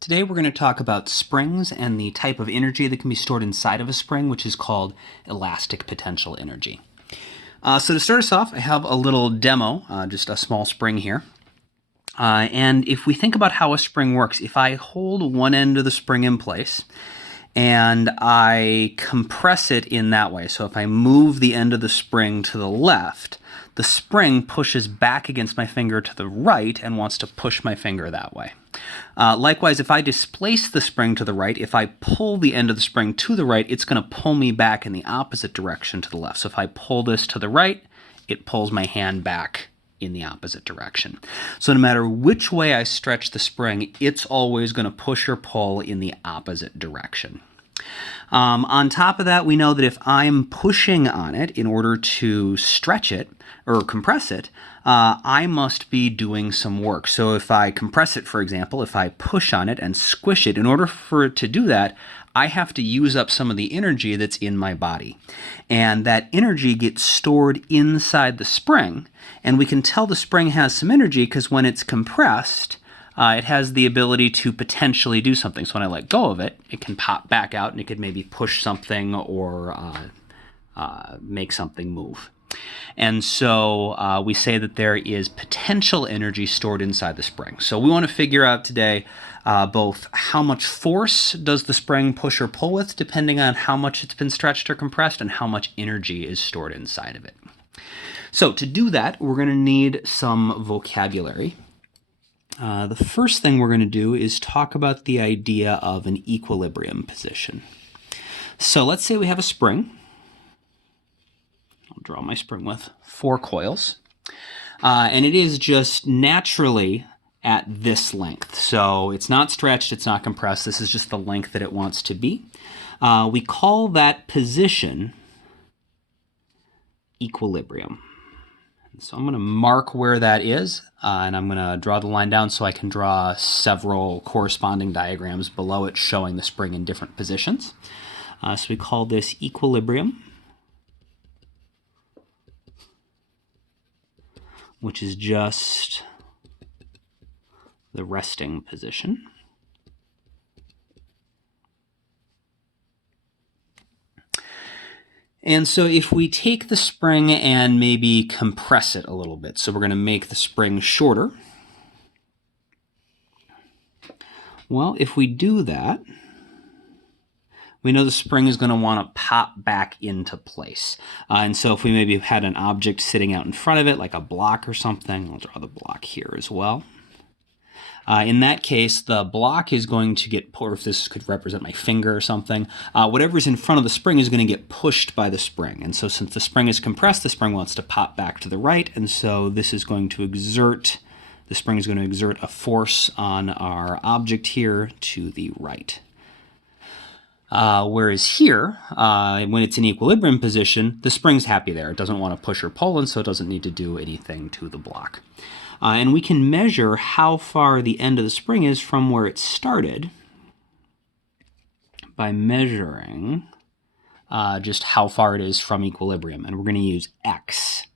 Today we're going to talk about springs and the type of energy that can be stored inside of a spring, which is called elastic potential energy. So to start us off, I have a little demo, just a small spring here. And if we think about how a spring works, if I hold one end of the spring in place and I compress it in that way, so if I move the end of the spring to the left, the spring pushes back against my finger to the right and wants to push my finger that way. Likewise, if I displace the spring to the right, if I pull the end of the spring to the right, it's going to pull me back in the opposite direction to the left. So if I pull this to the right, it pulls my hand back in the opposite direction. So no matter which way I stretch the spring, it's always going to push or pull in the opposite direction. On top of that, we know that if I'm pushing on it in order to stretch it or compress it, I must be doing some work. So if I compress it, for example, if I push on it and squish it, in order for it to do that, I have to use up some of the energy that's in my body. And that energy gets stored inside the spring, and we can tell the spring has some energy because when it's compressed, it has the ability to potentially do something. So when I let go of it, it can pop back out and it could maybe push something or make something move. And so we say that there is potential energy stored inside the spring. So we want to figure out today both how much force does the spring push or pull with, depending on how much it's been stretched or compressed, and how much energy is stored inside of it. So to do that, we're going to need some vocabulary. The first thing we're going to do is talk about the idea of an equilibrium position. So let's say we have a spring. I'll draw my spring with 4 coils. And it is just naturally at this length. So it's not stretched, it's not compressed. This is just the length that it wants to be. We call that position equilibrium. So I'm going to mark where that is, and I'm going to draw the line down so I can draw several corresponding diagrams below it showing the spring in different positions. So we call this equilibrium, which is just the resting position. And so if we take the spring and maybe compress it a little bit, so we're going to make the spring shorter. Well, if we do that, we know the spring is going to want to pop back into place. And so if we maybe had an object sitting out in front of it, like a block or something, I'll draw the block here as well. In that case, the block is going to get, or if this could represent my finger or something, whatever's in front of the spring is going to get pushed by the spring. And so since the spring is compressed, the spring wants to pop back to the right, and so this is going to exert, the spring is going to exert a force on our object here to the right. Whereas here, when it's in equilibrium position, the spring's happy there. It doesn't want to push or pull, and so it doesn't need to do anything to the block. And we can measure how far the end of the spring is from where it started by measuring just how far it is from equilibrium. And we're going to use x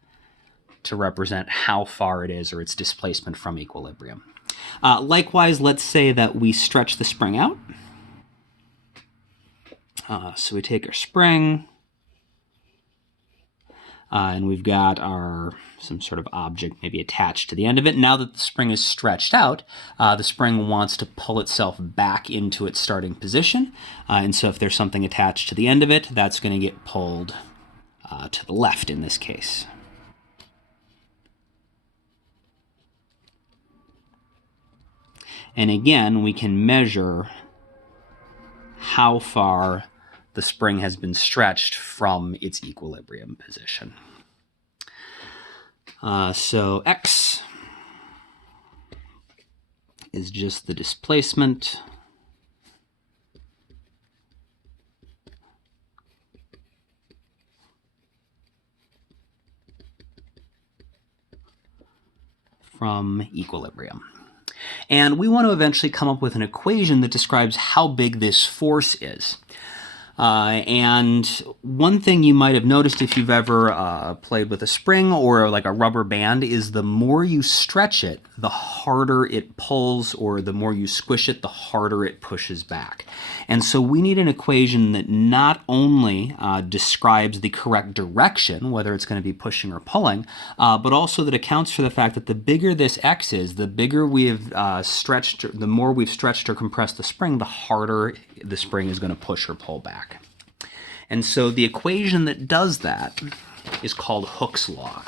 to represent how far it is, or its displacement from equilibrium. Likewise, let's say that we stretch the spring out. So we take our spring, and we've got some sort of object maybe attached to the end of it. Now that the spring is stretched out, the spring wants to pull itself back into its starting position. And so if there's something attached to the end of it, that's going to get pulled to the left in this case. And again, we can measure how far the spring has been stretched from its equilibrium position. So x is just the displacement from equilibrium. And we want to eventually come up with an equation that describes how big this force is. And one thing you might have noticed if you've ever played with a spring or like a rubber band is the more you stretch it, the harder it pulls, or the more you squish it, the harder it pushes back. And so we need an equation that not only describes the correct direction, whether it's going to be pushing or pulling, but also that accounts for the fact that the bigger this x is, the bigger we have stretched, the more we've stretched or compressed the spring, the harder the spring is going to push or pull back. And so the equation that does that is called Hooke's law.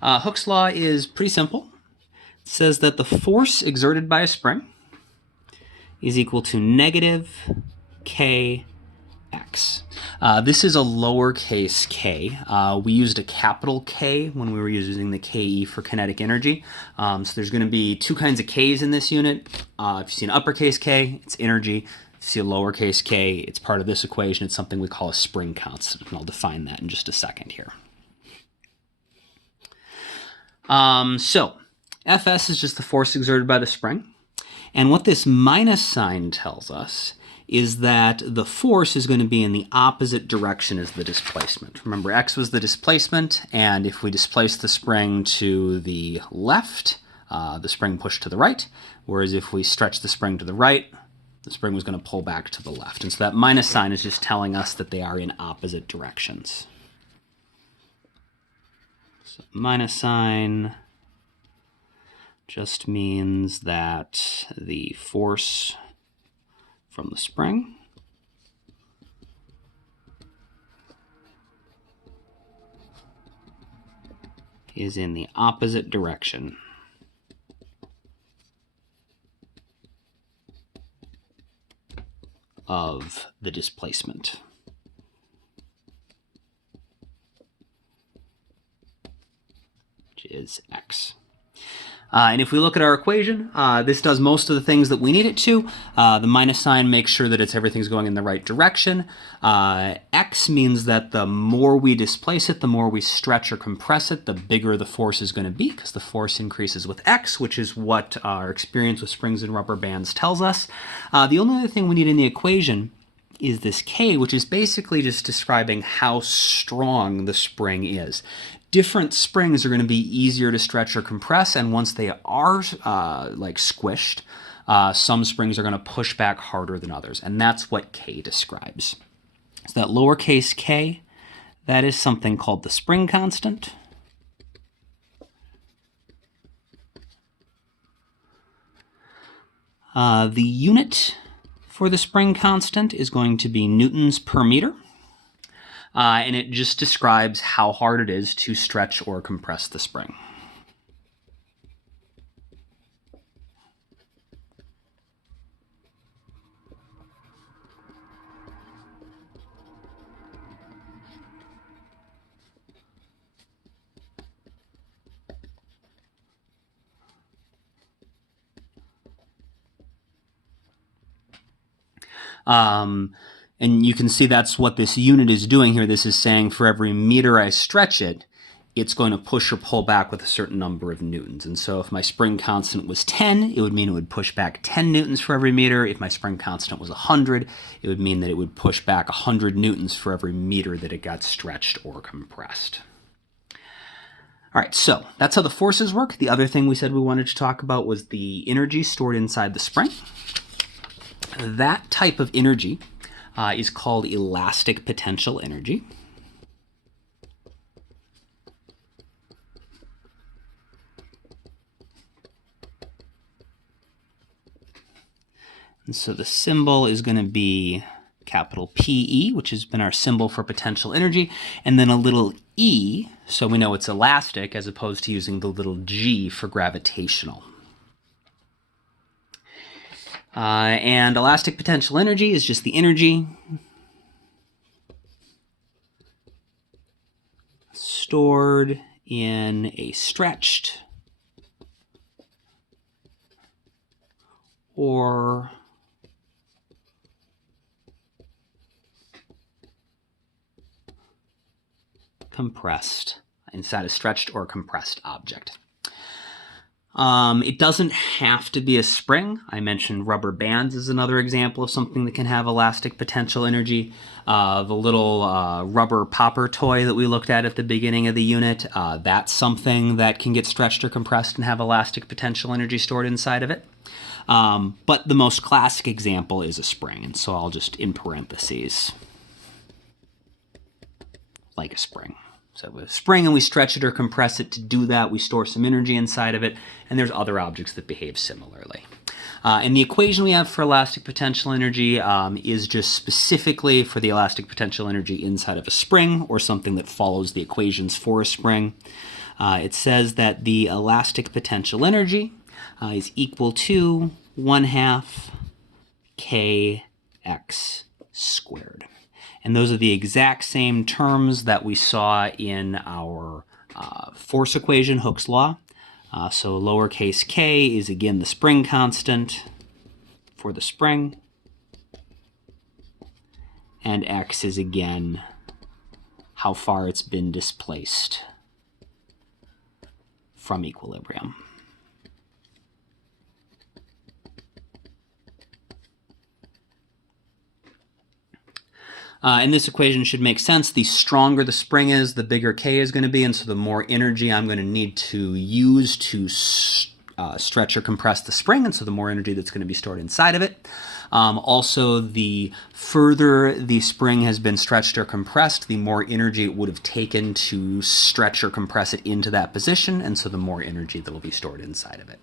Hooke's law is pretty simple. It says that the force exerted by a spring is equal to negative kx. This is a lowercase k. We used a capital K when we were using the Ke for kinetic energy. So there's going to be two kinds of Ks in this unit. If you see an uppercase K, it's energy. If you see a lowercase k, it's part of this equation. It's something we call a spring constant, and I'll define that in just a second here. So Fs is just the force exerted by the spring. And what this minus sign tells us is that the force is going to be in the opposite direction as the displacement. Remember, x was the displacement, and if we displace the spring to the left, the spring pushed to the right, whereas if we stretch the spring to the right, the spring was going to pull back to the left. And so that minus sign is just telling us that they are in opposite directions. So minus sign just means that the force from the spring is in the opposite direction of the displacement. Which is x. And if we look at our equation, this does most of the things that we need it to. The minus sign makes sure that everything's going in the right direction. X means that the more we displace it, the more we stretch or compress it, the bigger the force is going to be, because the force increases with X, which is what our experience with springs and rubber bands tells us. The only other thing we need in the equation is this K, which is basically just describing how strong the spring is. Different springs are going to be easier to stretch or compress, and once they are like squished, some springs are going to push back harder than others, and that's what K describes. So that lowercase k, that is something called the spring constant. The unit for the spring constant is going to be newtons per meter. And it just describes how hard it is to stretch or compress the spring. And you can see that's what this unit is doing here. This is saying for every meter I stretch it, it's going to push or pull back with a certain number of newtons. And so if my spring constant was 10, it would mean it would push back 10 newtons for every meter. If my spring constant was 100, it would mean that it would push back 100 newtons for every meter that it got stretched or compressed. All right, so that's how the forces work. The other thing we said we wanted to talk about was the energy stored inside the spring. That type of energy is called elastic potential energy. And so the symbol is going to be capital PE, which has been our symbol for potential energy, and then a little e, so we know it's elastic, as opposed to using the little g for gravitational. And elastic potential energy is just the energy stored in a stretched or compressed, inside a stretched or compressed object. It doesn't have to be a spring. I mentioned rubber bands is another example of something that can have elastic potential energy. The little rubber popper toy that we looked at the beginning of the unit, that's something that can get stretched or compressed and have elastic potential energy stored inside of it. But the most classic example is a spring, and so I'll just in parentheses, like a spring. So with a spring and we stretch it or compress it. To do that, we store some energy inside of it, and there's other objects that behave similarly. And the equation we have for elastic potential energy is just specifically for the elastic potential energy inside of a spring, or something that follows the equations for a spring. It says that the elastic potential energy is equal to 1/2 kx squared. And those are the exact same terms that we saw in our force equation, Hooke's law. So lowercase k is again the spring constant for the spring, and x is again how far it's been displaced from equilibrium. And this equation should make sense. The stronger the spring is, the bigger k is going to be, and so the more energy I'm going to need to use to stretch or compress the spring, and so the more energy that's going to be stored inside of it. Also, the further the spring has been stretched or compressed, the more energy it would have taken to stretch or compress it into that position, and so the more energy that will be stored inside of it.